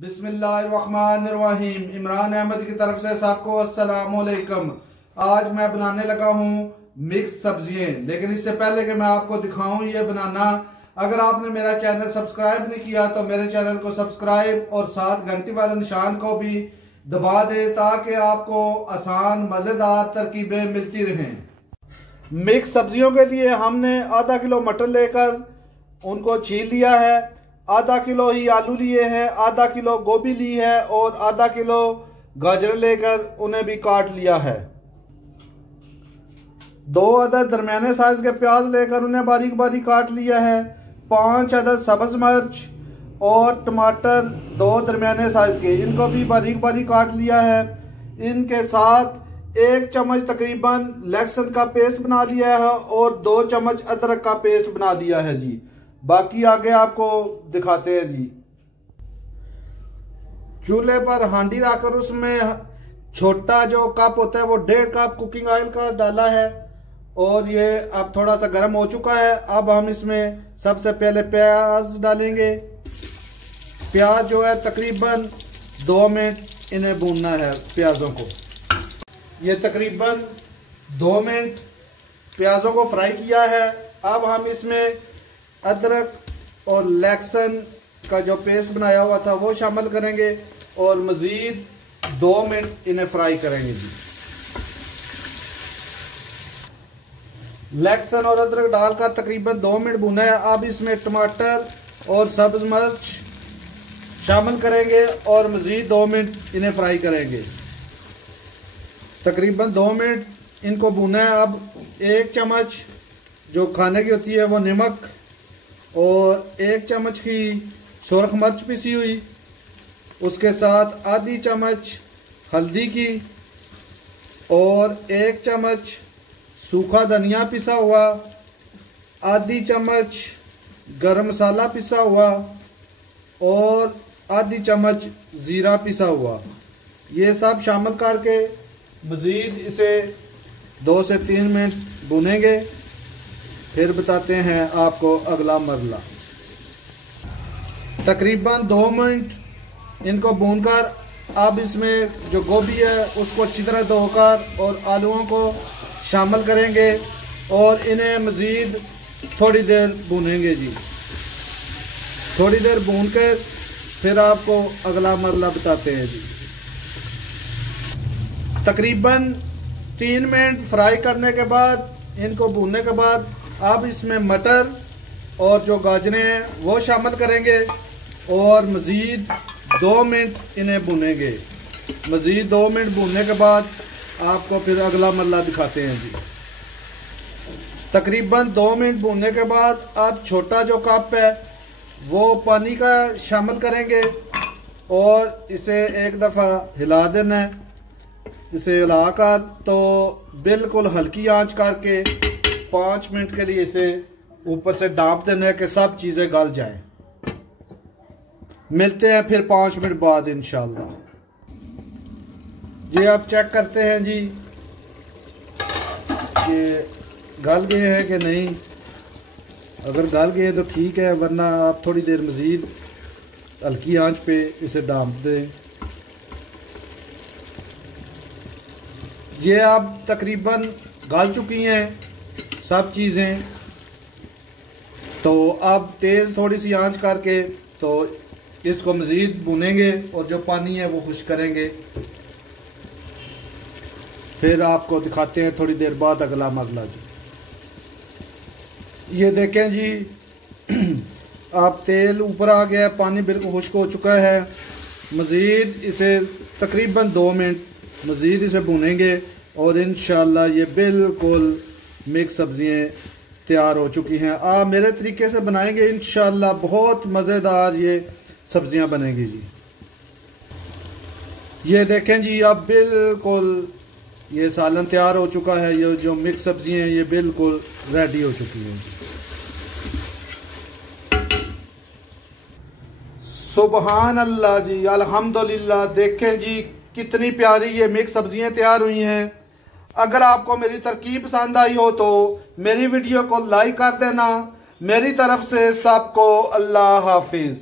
बिस्मिल्लाहिर्रहमानिर्रहीम। इमरान अहमद की तरफ से सबको अस्सलामुअलैकुम। आज मैं बनाने लगा हूँ मिक्स सब्जियां, लेकिन इससे पहले कि मैं आपको दिखाऊं ये बनाना, अगर आपने मेरा चैनल सब्सक्राइब नहीं किया तो मेरे चैनल को सब्सक्राइब और साथ घंटी वाले निशान को भी दबा दे ताकि आपको आसान मजेदार तरकीबें मिलती रहें। मिक्स सब्जियों के लिए हमने आधा किलो मटर लेकर उनको छील लिया है, आधा किलो ही आलू लिए हैं, आधा किलो गोभी ली है और आधा किलो गाजर लेकर उन्हें भी काट लिया है। 2 अदद दरमियाने साइज के प्याज लेकर उन्हें बारीक बारीक काट लिया है। 5 अदद सब्ज मिर्च और टमाटर 2 दरमियाने साइज के, इनको भी बारीक बारीक काट लिया है। इनके साथ 1 चम्मच तकरीबन लहसुन का पेस्ट बना लिया है और 2 चम्मच अदरक का पेस्ट बना दिया है जी। बाकी आगे आपको दिखाते हैं जी। चूल्हे पर हांडी रखकर उसमें छोटा जो कप होता है वो 1.5 कप कुकिंग ऑयल का डाला है और ये अब थोड़ा सा गर्म हो चुका है। अब हम इसमें सबसे पहले प्याज डालेंगे। प्याज जो है तकरीबन 2 मिनट इन्हें भूनना है प्याजों को। ये तकरीबन 2 मिनट प्याजों को फ्राई किया है। अब हम इसमें अदरक और लहसुन का जो पेस्ट बनाया हुआ था वो शामिल करेंगे और मजीद 2 मिनट इन्हें फ्राई करेंगे जी। लहसुन और अदरक डालकर तकरीबन 2 मिनट भुना है। अब इसमें टमाटर और सब्ज मिर्च शामिल करेंगे और मजीद 2 मिनट इन्हें फ्राई करेंगे। तकरीबन 2 मिनट इनको भुना है। अब 1 चम्मच जो खाने की होती है वो नमक और 1 चम्मच की सुरख मिर्च पिसी हुई, उसके साथ आधी चम्मच हल्दी की और 1 चम्मच सूखा धनिया पिसा हुआ, आधी चम्मच गरम मसाला पिसा हुआ और आधी चम्मच ज़ीरा पिसा हुआ। ये सब शामिल करके मज़ीद इसे 2 से 3 मिनट भुनेंगे। फिर बताते हैं आपको अगला मरला। तकरीबन 2 मिनट इनको भूनकर अब इसमें जो गोभी है उसको अच्छी तरह धोकर और आलूओं को शामिल करेंगे और इन्हें मज़ीद थोड़ी देर भूनेंगे जी। थोड़ी देर भूनकर फिर आपको अगला मरला बताते हैं जी। तकरीबन 3 मिनट फ्राई करने के बाद, इनको भूनने के बाद अब इसमें मटर और जो गाजरें हैं वो शामिल करेंगे और मज़ीद 2 मिनट इन्हें भूनेंगे। मज़ीद 2 मिनट भूनने के बाद आपको फिर अगला मरला दिखाते हैं जी। तकरीबन 2 मिनट भूनने के बाद अब छोटा जो कप है वो पानी का शामिल करेंगे और इसे एक दफ़ा हिला देना है। इसे हिलाकर तो बिल्कुल हल्की आंच करके 5 मिनट के लिए इसे ऊपर से ढाँप देना है कि सब चीज़ें गल जाएं। मिलते हैं फिर 5 मिनट बाद इंशाल्लाह। ये आप चेक करते हैं जी कि गल गए हैं कि नहीं। अगर गल गए तो ठीक है, वरना आप थोड़ी देर मज़ीद हल्की आंच पे इसे ढाँप दें। ये अब तकरीबन गल चुकी हैं सब चीज़ें, तो अब तेज़ थोड़ी सी आंच करके तो इसको मज़ीद भुनेंगे और जो पानी है वो खुश्क करेंगे। फिर आपको दिखाते हैं थोड़ी देर बाद अगला मरला जी। ये देखें जी, अब तेल ऊपर आ गया है, पानी बिल्कुल खुश्क हो चुका है। मज़ीद इसे तकरीबन 2 मिनट मज़ीद इसे भुनेंगे और इंशाल्लाह ये बिल्कुल मिक्स सब्जियां तैयार हो चुकी हैं। आप मेरे तरीके से बनाएंगे इंशाल्लाह बहुत मज़ेदार ये सब्जियां बनेंगी जी। ये देखें जी, अब बिल्कुल ये सालन तैयार हो चुका है। ये जो मिक्स सब्जियां हैं ये बिल्कुल रेडी हो चुकी हैं जी। सुबहान अल्लाह जी, अल्हम्दुलिल्लाह। देखें जी कितनी प्यारी ये मिक्स सब्जियां तैयार हुई हैं। अगर आपको मेरी तरकीब पसंद आई हो तो मेरी वीडियो को लाइक कर देना। मेरी तरफ से सबको अल्लाह हाफिज।